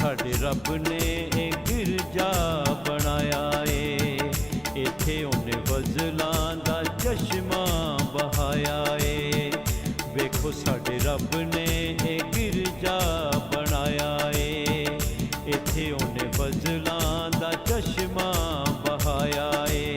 साडे रब ने एक गिरजा बनाया ए। इत्थे उन्हें फजलां दा चश्मा बहाया ए। वेखो साडे रब ने एक गिरजा बनाया ए। इत्थे उन्हें फजलां दा चश्मा बहाया ए।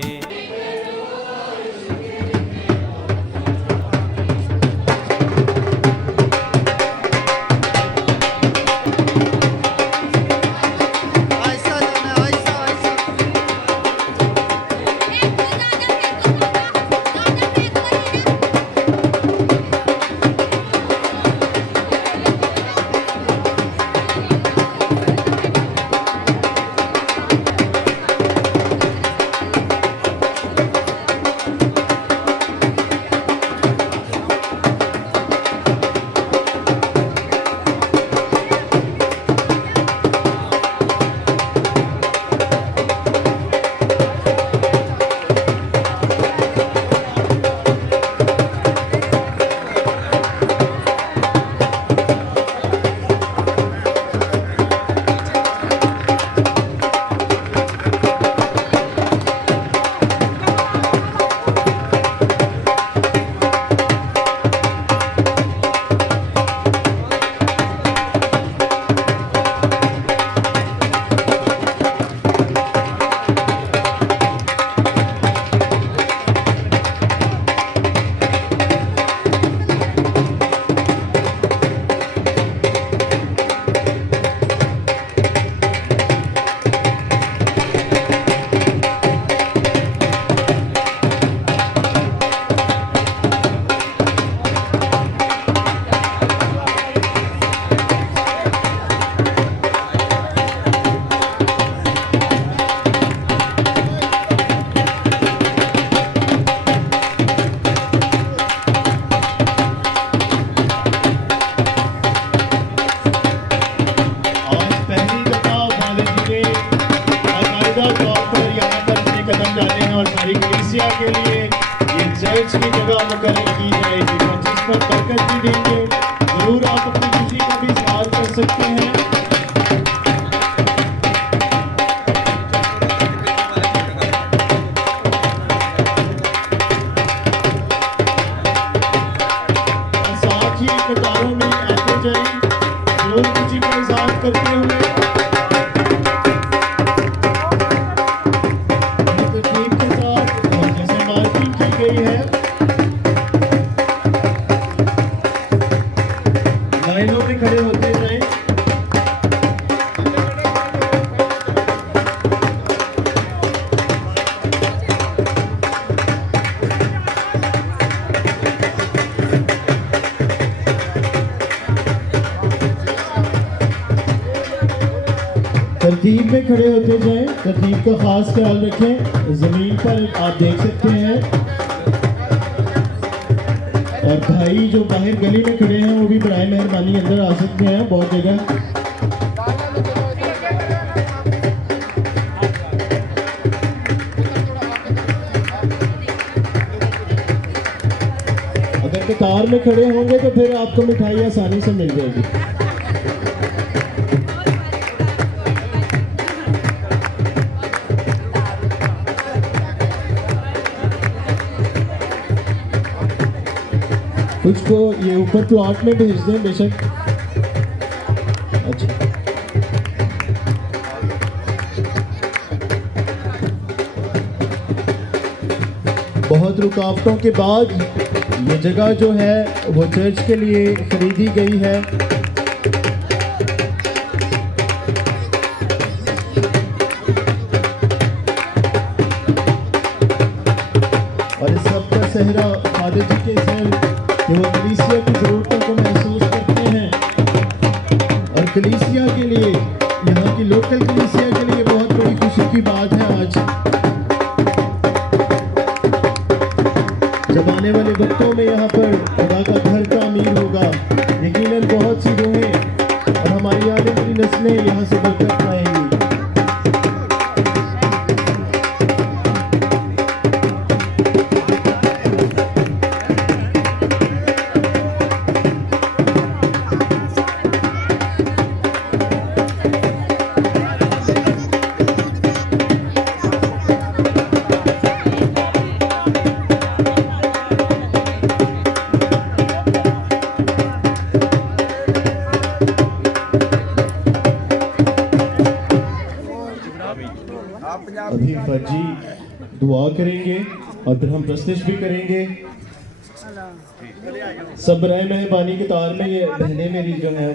के लिए ये चर्च की जगह मुकर्रर की जाएगी, जिस पर बरकत भी देंगे। जरूर आप अपनी खुशी का भी इजहार कर सकते हैं। साथ ही कतारों में आते जाएं, जरूर खुशी का इजहार करते हुए। लाइनों में खड़े होते जाएं। तरतीब में खड़े होते जाएं, तरतीब का खास ख्याल रखें। जमीन पर आप देख सकते हैं, और भाई जो बाहर गली में खड़े हैं वो भी बराए मेहरबानी अंदर आ सकते हैं। बहुत जगह अगर कतार में खड़े होंगे तो फिर आपको मिठाई आसानी से मिल जाएगी। कुछ को ये ऊपर प्लॉट में भेज दें बेशक। अच्छा, बहुत रुकावटों के बाद ये जगह जो है वो चर्च के लिए खरीदी गई है। और इस सब का सेहरा फादर जी के सर कि वो कलीसिया की ज़रूरतों को महसूस करते हैं, और कलीसिया के लिए, यहाँ की लोकल कलीसिया के लिए बहुत बड़ी खुशी की बात है आज। जब आने वाले वक्तों में यहाँ पर खुदा का घर तामीर होगा, यकीनन बहुत सी रूहें और हमारी आने वाली नस्लें यहाँ से बरकत पाएंगी। दुआ करेंगे और फिर हम प्रस्तुत भी करेंगे। सब बराए मेहरबानी के तार में ये बहनें मेरी जो है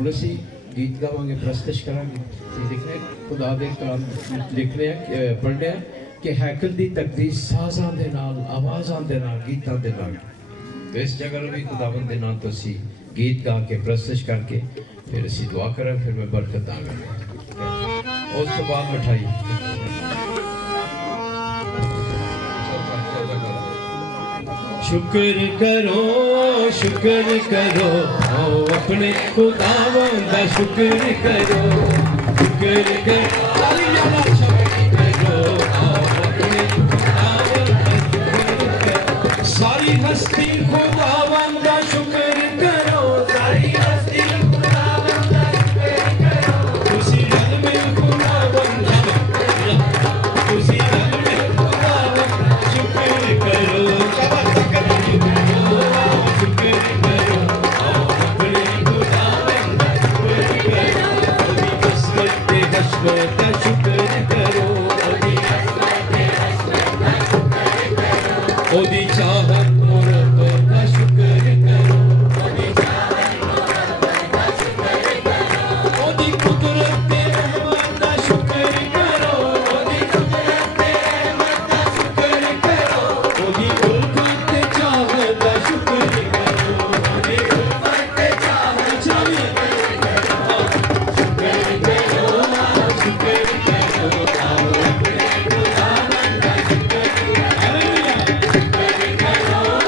उड़सी गीत गावांगे प्रस्तुत करांगे लिखने खुदा दे कलाम लिखने पढ़ने कि हैकल दी तकदीस साज़ां दे नाल आवाज़ां दे नाल गीतां दे नाल इस जगह भी खुदावंद दे नाम तो असी गीत गा के प्रस्तुत करके फिर असी दुआ करें फिर मैं बरकत दांगा उस तो बाद मिठाई शुक्र करो आओ अपने खुदावंद दा शुक्र करो शुक्र करो आओ अपने खुदावंद दा शुक्र करो सारी हस्ती खुदावंद दा शुक्र करो सारी हस्ती खुदावंद दा शुक्र करो खुशी रल में खुदावंद खुशी रल में खुदावंद दा शुक्र करो ओदी चाहत मोहब्बत का शुक्र करो ओदी चाहत मोहब्बत का शुक्र करो ओदी कुदरत पे रहमत का शुक्र करो ओदी कुदरत पे रहमत का शुक्र करो ओदी उल्फत पे चाहत का शुक्र करो ओदी उल्फत पे चाहत शुक्र करो शुक्र करो आओ अपने खुदावंद का शुक्र करो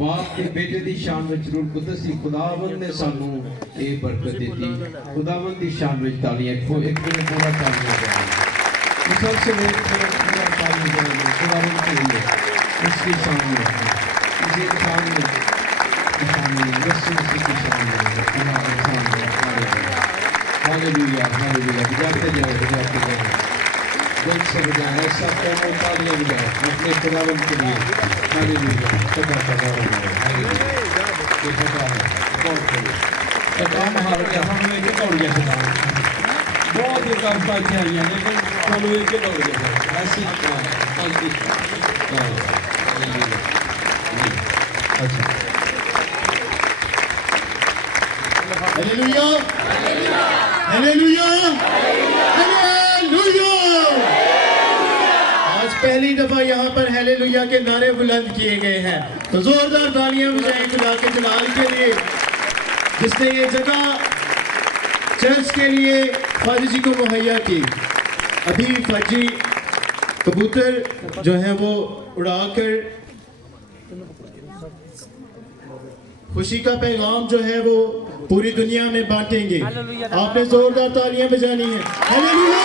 बाप के बेटे दी शान विच रूह कुदस दी खुदावंद ने सानू ये बरकत दी खुदावंद दी शान विच तालियां एक दिन पूरा तालियां सबसे पूरा तालियां खुदावंद के लिए उसकी शान में इसी शान में यीशु मसीह की शान में हालेलुया हालेलुया बजाते जाओ दिल से बजाना सब कौमों तालियां बजाओ अपने खुदावंद के लिए हालेलुया खुदा का नाम है हालेलुया ये खुदा है बहुत तो काम हार गया हम एक दौड़ गया खुदा बहुत ही काम पाते हैं लेकिन हम एक दौड़ गए ऐसी अच्छा हालेलुया हालेलुया हालेलुया। आज पहली दफा यहाँ पर हालेलुया के नारे बुलंद किए गए हैं, तो जोरदार तालियां बजाएं खुदा के जलाल के लिए जिसने ये जगह चर्च के लिए फाजी जी को मुहैया की। अभी फाजी कबूतर जो है वो उड़ाकर खुशी का पैगाम जो है वो पूरी दुनिया में बांटेंगे। आपने जोरदार तालियां बजानी है। हालेलुया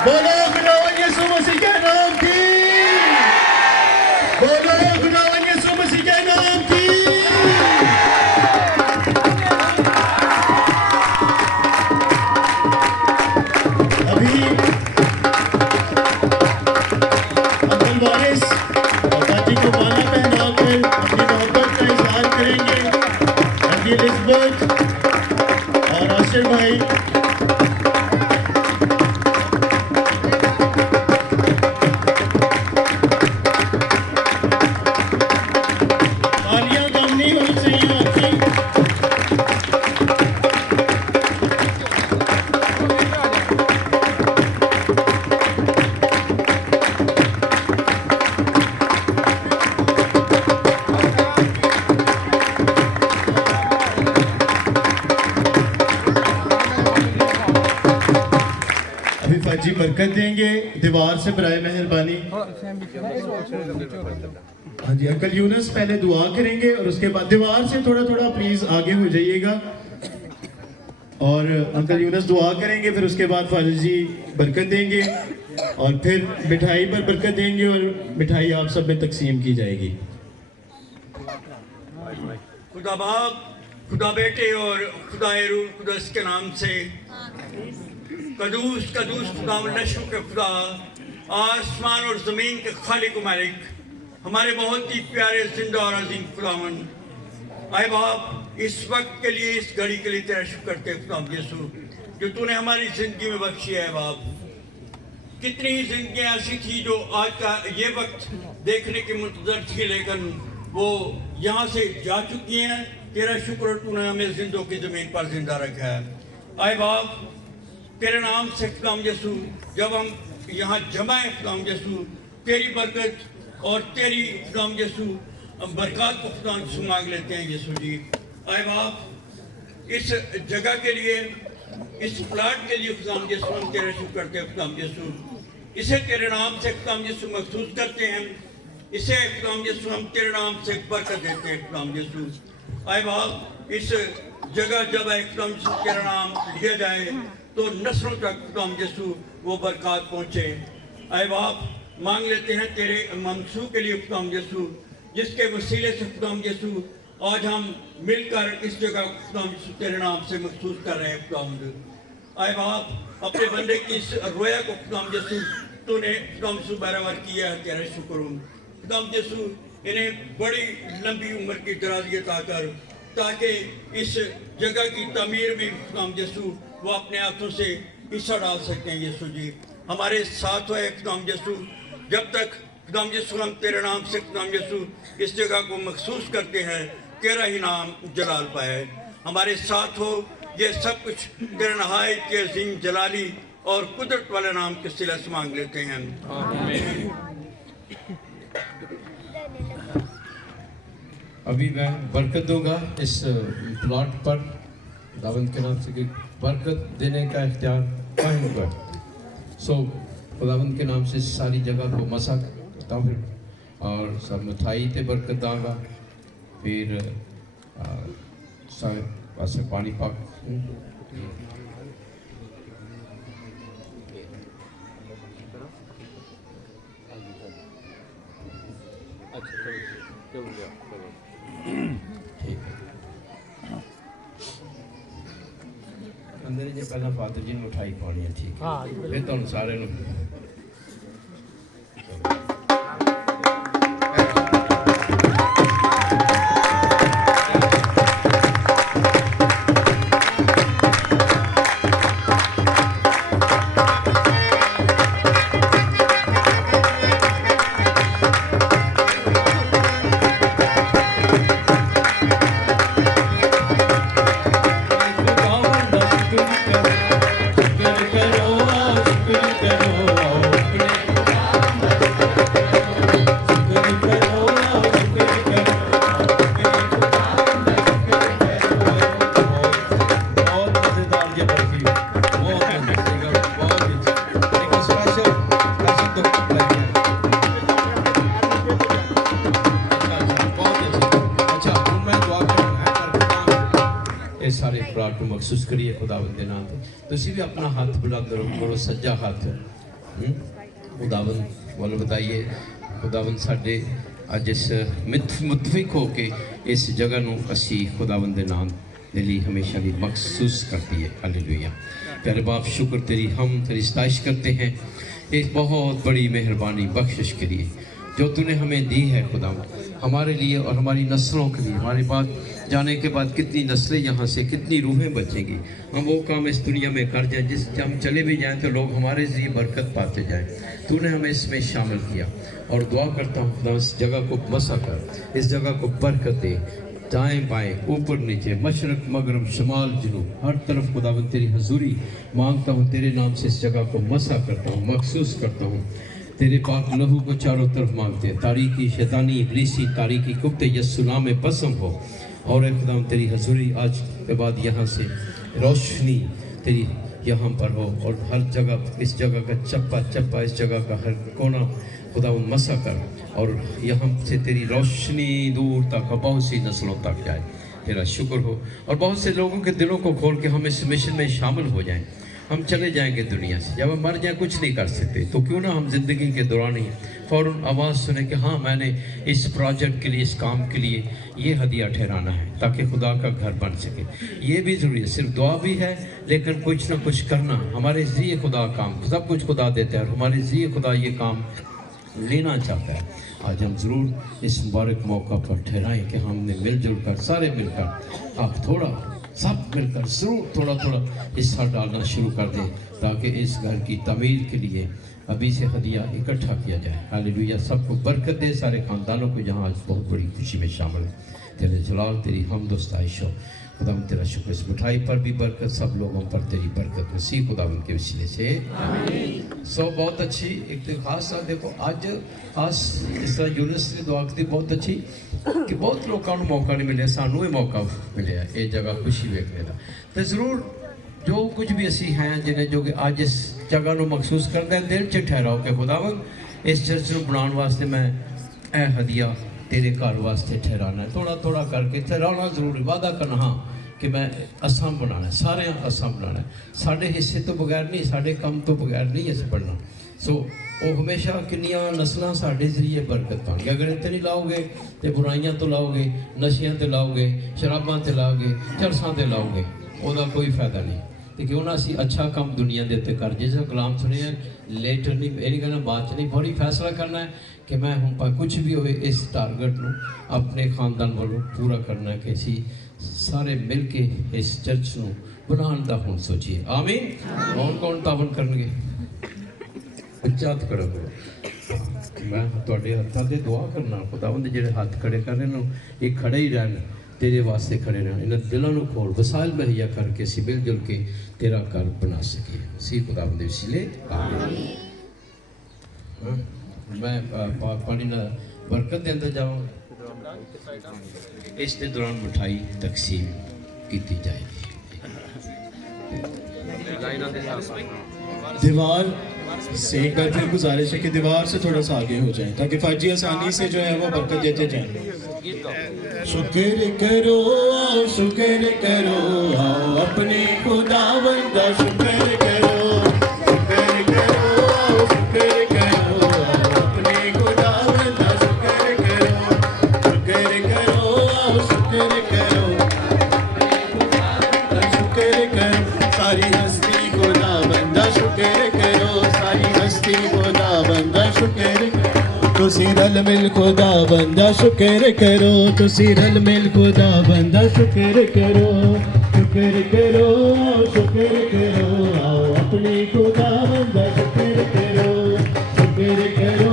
बोलो खुदावंद यीशु मसीह के नाम की, बोलो खुदावंद यीशु मसीह के नाम की। अभी अंकल वारिस और दादी को माला पहनाकर अपनी मोहब्बत का इजहार करेंगे। आंटी एलिज़ाबेथ और आशिर भाई तालियां कम नहीं होनी चाहिए आपकी। जी बरकत देंगे दीवार से बराए मेहरबानी। हाँ जी अंकल यूनस पहले दुआ करेंगे और उसके बाद दीवार से थोड़ा थोड़ा प्लीज आगे हो जाइएगा और अंकल यूनस दुआ करेंगे, फिर उसके बाद फाजिल जी बरकत देंगे और फिर मिठाई पर बरकत देंगे और मिठाई आप सब में तकसीम की जाएगी। खुदा बाप, खुदा बेटे और खुदा रूह कुदस के नाम से कदूस कदूस खुदा नशों के खुदा, आसमान और ज़मीन के खालिक मालिक, हमारे बहुत ही प्यारे जिंदा और अजीम खुदावन, आए बाप इस वक्त के लिए, इस घड़ी के लिए तेरा शुक्र करते हैं खुदा यीशु जो तूने हमारी ज़िंदगी में बख्शी है। बाप कितनी ही जिंदगियाँ ऐसी थी जो आज का ये वक्त देखने की मुंतज़र थी लेकिन वो यहाँ से जा चुकी हैं। तेरा शुक्र तूने हमें जिंदों की ज़मीन पर जिंदा रखा है। आए बाप तेरे नाम से खुदाम यीशु जब हम यहाँ जमा है खुदाम यीशु, तेरी बरकत और तेरी खुदाम यीशु बरकत को खुदाम यीशु मांग लेते हैं यीशु जी। आए बाप इस जगह के लिए, इस प्लाट के लिए खुदाम यीशु हम तेरे शुक्र करते हैं खुदाम यीशु। इसे तेरे नाम से खुदाम यीशु महसूस करते हैं, इसे खुदाम यीशु हम तेरे नाम से बरकत देते हैं खुदाम यीशु। आए बाप इस जगह जब खुदाम यीशु तेरा नाम लिया जाए तो नस्लों तक खुदाम यीशु वो बरकत पहुँचे। आए बाप मांग लेते हैं तेरे मंसूब के लिए खुदाम यीशु, जिसके वसीले से खुदाम यीशु आज हम मिलकर इस जगह खुदाम यीशु तेरे नाम से महसूस कर रहे हैं खुदाम। आए बाप अपने बंदे की इस रोया को खुदाम यीशु तूने खुदाम यीशु बराबर किया है, तेरा शुक्र खुदाम यीशु। इन्हें बड़ी लंबी उम्र की दराजियत आकर ताकि इस जगह की तमीर में खुदाम यीशु वो अपने हाथों से हिस्सा डाल सकते हैं यीशु जी। हमारे साथ है खुदाम यीशु, जब तक खुदाम यीशु हम तेरे नाम से खुदाम यीशु इस जगह को महसूस करते हैं, तेरा ही नाम जलाल पाए। हमारे साथ हो, ये सब कुछ तेरे नहायत के अजीम जलाली और कुदरत वाले नाम के सिले से मांग लेते हैं। अभी मैं बरकत दूंगा इस प्लॉट पर, खुदावंद के नाम से बरकत देने का इख्तियार कायम कर। सो खुदावंद के नाम से सारी जगह को मसा करता हूँ, फिर और सब मिठाई ते बरकत दांगा। फिर सारे पासे पानी पाक अंदर जे पहला फादर जी मिठाई पानी है, ठीक है। फिर तुम सारे सारे खुराक महसूस करिए खुदावंद के नाम पे। तुसी भी अपना हाथ बुलंद करो, सज्जा हाथ खुदावंद वाल बताइए। खुदावंद साडे अज इस मुतफिक हो के इस जगह नूं असी खुदावंद के नाम के लिए हमेशा भी महसूस करती है। हालेलुया। प्यारे बाप, शुक्र तेरी, हम तेरी सताइश करते हैं एक बहुत बड़ी मेहरबानी बख्शिश के लिए जो तूने हमें दी है खुदावंद, हमारे लिए और हमारी नस्लों के लिए। हमारे बाद जाने के बाद कितनी नस्लें यहाँ से, कितनी रूहें बचेंगी। हम वो काम इस दुनिया में कर जाएं जिस हम चले भी जाएं तो लोग हमारे ज़रिए बरकत पाते जाएं। तूने हमें इसमें शामिल किया और दुआ करता हूँ खुदा इस जगह को बसा कर, इस जगह को बरकत दे। दाएँ बाएँ, ऊपर नीचे, मशरक मगरब, शमाल जनूब, हर तरफ खुदावंद तेरी हजूरी मांगता हूँ। तेरे नाम से इस जगह को मसा करता हूँ, महसूस करता हूँ। तेरे पाक लहू को चारों तरफ मांगते हैं। तारीकी शैतानी इब्लीसी तारीकी कुफ्ते यस्सु नाम में भस्म हो। और खुदाम तेरी हजूरी आज के बाद यहाँ से रोशनी तेरी यहाँ पर हो और हर जगह, इस जगह का चप्पा चप्पा, इस जगह का हर कोना खुदा मसा कर और यहाँ से तेरी रोशनी दूर तक, बहुत सी नस्लों तक जाए। तेरा शुक्र हो और बहुत से लोगों के दिलों को खोल के हम इस मिशन में शामिल हो जाएं। हम चले जाएंगे दुनिया से, जब हम मर जाएं कुछ नहीं कर सकते, तो क्यों ना हम ज़िंदगी के दौरान ही फ़ौरन आवाज़ सुने कि हाँ, मैंने इस प्रोजेक्ट के लिए, इस काम के लिए ये हदिया ठहराना है ताकि खुदा का घर बन सके। ये भी ज़रूरी है, सिर्फ दुआ भी है लेकिन कुछ ना कुछ करना। हमारे ज़रिए खुदा काम, सब कुछ खुदा देता है और हमारे ज़रिए खुदा ये काम लेना चाहता है। आज हम ज़रूर इस मुबारक मौका पर ठहराएँ कि हमने मिलजुल कर, सारे मिलकर, आप थोड़ा सब मिलकर ज़रूर थोड़ा थोड़ा हिस्सा डालना शुरू कर दें ताकि इस घर की तमीर के लिए अभी से हदिया इकट्ठा किया जाए। हालेलुया। सबको बरकत दे, सारे ख़ानदानों को जहाँ आज बहुत बड़ी खुशी में शामिल है। तेरे जलाल, तेरी हमद व सताइश हो खुदावंद, तेरा शुक्र। इस मिठाई पर भी बरकत, सब लोगों पर तेरी बरकत मसीह खुदावंद के वसीले से आमीन। सो बहुत अच्छी एक तो खास देखो आज खास इस तरह यूनिस ने दुआ की बहुत अच्छी कि बहुत लोगों को मौका नहीं मिले, सानू ही मौका मिले ये जगह खुशी वेखने का। तो जरूर जो कुछ भी असी हैं जिन्हें जो कि आज इस जगह को महसूस करते हैं, दिल च ठहराओ कि खुदावंद इस चर्च को बनाने वास्ते मैं ए हदिया तेरे घर वास्ते ठहराना है। थोड़ा थोड़ा करके ठहराना जरूरी, वादा करना हाँ कि मैं असम बनाना है, सारे असम बनाना है। साढ़े हिस्से तो बगैर नहीं, साढ़े कम तो बगैर नहीं अस बनना। सो वो हमेशा किनिया नस्लों साढ़े जरिए बरकत पाएंगे। अगर इतने नहीं लाओगे तो बुराइयां तो लाओगे, नशियां तो लाओगे, शराबां तो लाओगे, चरसां तो लाओगे, ਉਹਦਾ कोई फायदा नहीं। तो क्यों ना असी अच्छा काम दुनिया के उत्ते कर, जिस कलाम सुने लेटर नहीं, ये नहीं कहना बाद नहीं, बड़ी फैसला करना है कि मैं हूँ कुछ भी हो इस टारगेट को अपने खानदान वालों पूरा करना है कि असी सारे मिल के इस चर्च को बनाने का हूँ सोचिए। आमीन। कौन कौन तावन करनगे? अच्छा हथ खड़ा करो। मैं थोड़े हथों से दुआ करना खुदावंद ਜਿਹੜੇ हथ खड़े कर रहे हैं ये खड़े ही रहन, तेरे वास्ते खड़े रहना। इन दिलों को खोल, वसाइल मुहैया करके असी मिलजुल के तेरा घर बना सके। सी खुदावंद वसीले आमीन। मैं पानी ना बरकत देंदा जाऊँ। इस दौरान मिठाई तकसीम की जाएगी। दीवार से एक बार फिर गुजारिश है कि दीवार से थोड़ा सा आगे हो जाए ताकि फाजी आसानी से जो है वो बरकत देते जाएं। शुक्र करो आओ, शुक्र करो आओ, अपने खुदावंद दा शुक्र करो। शुक्र करो आओ, शुक्र करो आओ, अपने खुदावंद दा शुक्र करो। शुक्र करो आओ, शुक्र करो, शुक्र करो, सारी हस्ती खुदावंद दा शुक्र करो, सारी हस्ती खुदावंद दा शुक्र करो। तुसी रल मिल खुदा बंदा शुक्र करो, तुसी रल मिल खुदा बंदा शुक्र करो। शुक्र करो शुक्र करो आओ, अपने खुदा बंदा शुक्र करो। शुक्र करो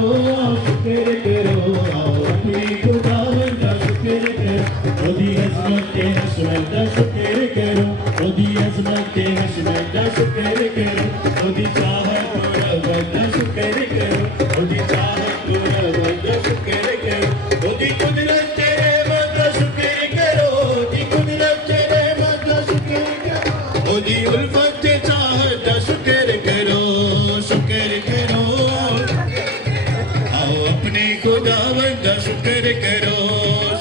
शुक्र करो आओ, अपने खुदा बंदा शुक्र करो। ओदी अज़मत ते हशमत दा शुक्र करो, ओदी अज़मत ते हशमत दा शुक्र करो। ओदी चाहत रग़बत दा शुक्र करो, ओदी चाहत शुक्र करो। ओदी कुदरत तेरे मद शुक्र करो, ओदी कुदरत तेरे मद शुक्र करो। ओदी उल्फत ते चाहत शुक्र करो। शुक्र करो आओ, अपने खुदावंद शुक्र करो।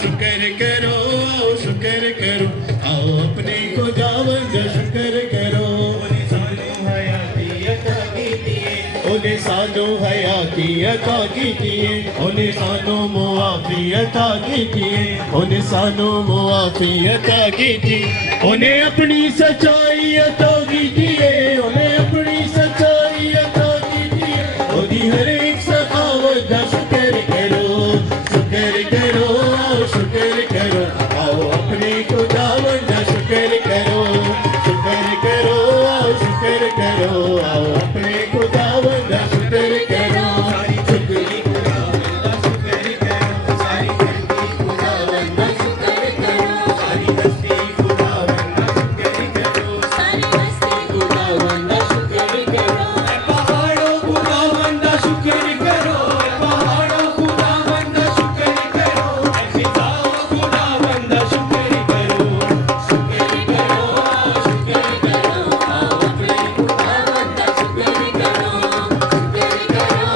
शुक्र करो आओ, शुक्र करो आओ, अपने खुदावंद शुक्र करो। ओने सानू हयाती अता कीती है, ओने सानू मुआफी अता कीती है, ओने सानू मुआफी अता कीती, ओने अपनी सच्चाई अता कीती है, ओने अपनी सच्चाई अता कीती है। ओदी हर एक सखावत दा शुक्र करो। शुक्र करो आओ, शुक्र करो आओ, अपने खुदावंद दा शुक्र करो। शुक्र करो आओ, शुक्र करो आओ, अपने खुदावंद दा शुक्र करो। सारी शुक्री खुदावंद दा शुक्र करो, सारी हस्ती खुदावंद दा शुक्र करो, सारी हस्ती खुदावंद दा शुक्र करो, सारी हस्ती खुदावंद दा शुक्र करो। ए पहाड़ों खुदावंद दा शुक्र करो, ए पहाड़ों खुदावंद दा शुक्र करो, ए फिजाओं खुदावंद दा शुक्र करो। शुक्र करो शुक्र करो आओ, अपने खुदावंद दा शुक्र करो। शुक्र करो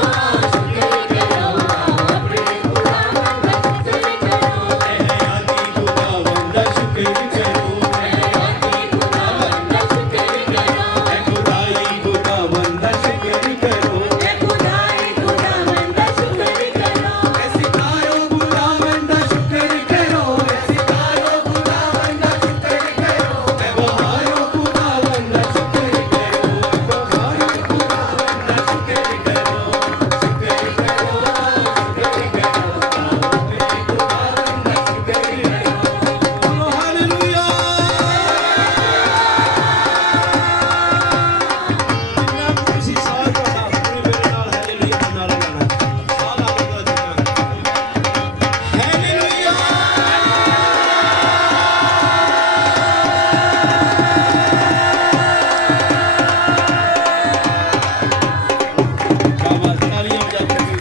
शुक्र करो आओ, अपने खुदावंद दा शुक्र करो। ए हयाती खुदावंद दा शुक्र करो, ए हयाती खुदावंद दा शुक्र करो। ए खुदाई खुदावंद दा शुक्र करो, ए खुदाई खुदावंद दा शुक्र करो। ए सितारों खुदावंद दा शुक्र करो, ए सितारों खुदावंद दा शुक्र करो। ए बहारों खुदावंद दा शुक्र करो, ए बहारों खुदावंद दा शुक्र करो। शुक्र करो शुक्र करो आओ, अपने खुदावंद दा शुक्र करो। हालेलुया। जिन्ना खुशी साथ होना, अपने मेरे नाल हालेलुया दा नारा गाना। सारा बंदा हालेलुया। शाबाश, तालियां बजाते हुए।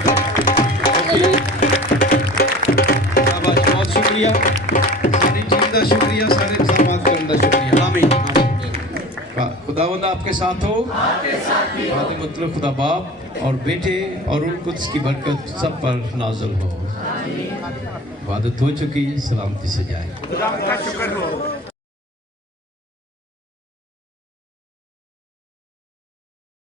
शाबाश, बहुत शुक्रिया सारी टीम का, शुक्रिया सारे समाज करने का शुक्रिया। आमीन आमीन। खुदावंद आपके साथ हो, आपके मतलब खुदा बाप और बेटे और रूह कुद्स की बरकत सब पर नाज़िल हो। इबादत हो चुकी, सलामती से जाए। खुदा का शुक्र हो।